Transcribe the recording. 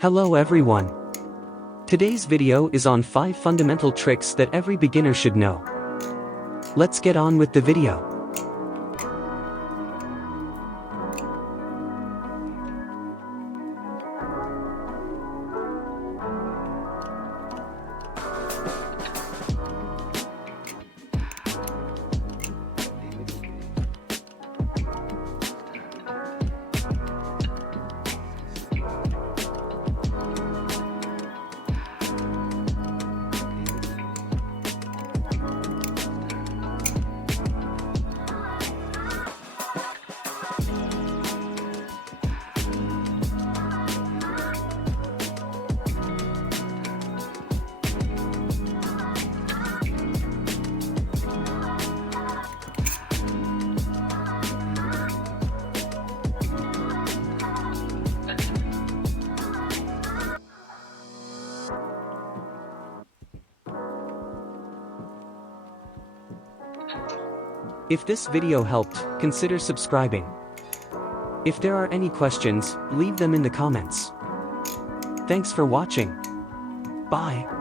Hello everyone. Today's video is on 5 fundamental tricks that every beginner should know. Let's get on with the video. If this video helped, consider subscribing. If there are any questions, leave them in the comments. Thanks for watching. Bye.